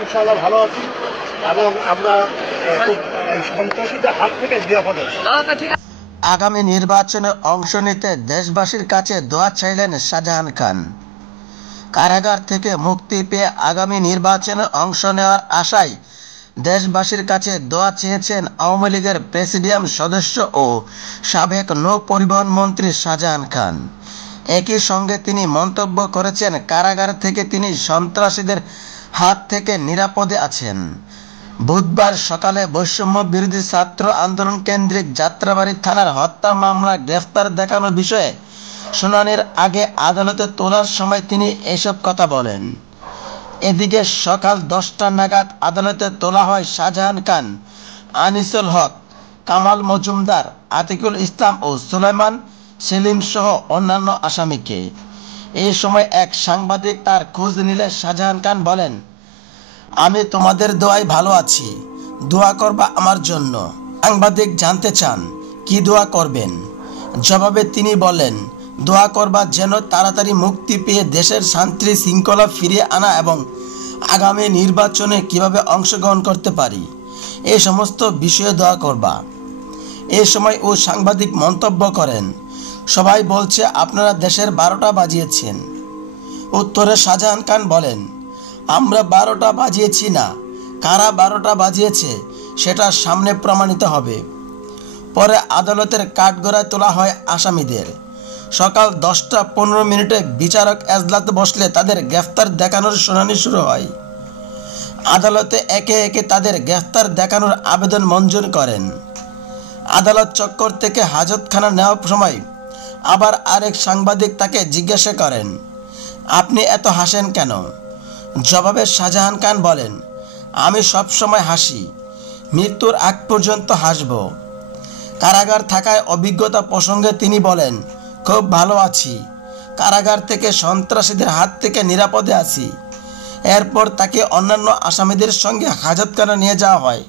ইনশাআল্লাহ ভালো আছি এবং আমরা খুব সন্ত্রাসীদের হাত থেকে নিরাপদে আছি। আগামী নির্বাচনে অংশ নিতে দেশবাসীর কাছে দোয়া চাইলেন শাহজাহান খান। কারাগার থেকে মুক্তি পেয়ে আগামী নির্বাচনে অংশ নেওয়ার আশায় দেশবাসীর কাছে দোয়া চেয়েছেন আওয়ামী লীগের প্রেসিডিয়াম সদস্য ও সাবেক নৌ পরিবহন মন্ত্রী শাহজাহান খান। একই সঙ্গে তিনি মন্তব্য করেছেন, কারাগার থেকে তিনি সন্ত্রাসীদের হাত থেকে নিরাপদে আছেন। বুধবার সকালে বৈষম্য বিরোধী ছাত্র আন্দোলন কেন্দ্রিক যাত্রাবাড়ী থানার হত্যা মামলা গ্রেফতার দেখানোর বিষয়ে শুনানির আগে আদালতে তোলার সময় তিনি এসব কথা বলেন। এদিকে সকাল 10টা নাগাদ আদালতে তোলা হয় শাহজাহান খান, আনিসুল হক, কামাল মজুমদার, আতিকুল ইসলাম ও সুলাইমান সেলিম সহ অন্যান্য আসামিকে। এই সময় এক সাংবাদিক তার খোঁজ নিলে শাহজাহান খান বলেন, আমি তোমাদের দোয়ায় ভালো আছি, দোয়া করবা আমার জন্য। সাংবাদিক জানতে চান কি দোয়া করবেন। জবাবে তিনি বলেন, দোয়া করবা যেন তাড়াতাড়ি মুক্তি পেয়ে দেশের শান্তি শৃঙ্খলা ফিরিয়ে আনা এবং আগামী নির্বাচনে কিভাবে অংশগ্রহণ করতে পারি এই সমস্ত বিষয়ে দোয়া করবা। এই সময় ও সাংবাদিক মন্তব্য করেন, সবাই বলছে আপনারা দেশের 12টা বাজিয়েছেন। উত্তরে শাহজাহান খান বলেন, আমরা 12টা বাজিয়েছি না, কারা 12টা বাজিয়েছে সেটা সামনে প্রমাণিত হবে। পরে আদালতের কাঠগড়ায় তোলা হয় আসামিদের। সকাল 10টা 15 বিচারক এজলাতে বসলে তাদের গ্রেফতার দেখানোর শুনানি শুরু হয়। আদালতে একে একে তাদের গ্রেফতার দেখানোর আবেদন মঞ্জুর করেন। আদালত চক্কর থেকে হাজতখানা নেওয়ার সময় আবার আরেক সাংবাদিক তাকে জিজ্ঞাসা করেন, আপনি এত হাসেন কেন? জবাবে শাহজাহান খান বলেন, আমি সব সময় হাসি, মৃত্যুর আগ পর্যন্ত হাসব। কারাগার থাকায় অভিজ্ঞতা প্রসঙ্গে তিনি বলেন, খুব ভালো আছি, কারাগার থেকে সন্ত্রাসীদের হাত থেকে নিরাপদে আছি। এরপর তাকে অন্যান্য আসামিদের সঙ্গে হাজতখানা নিয়ে যাওয়া হয়।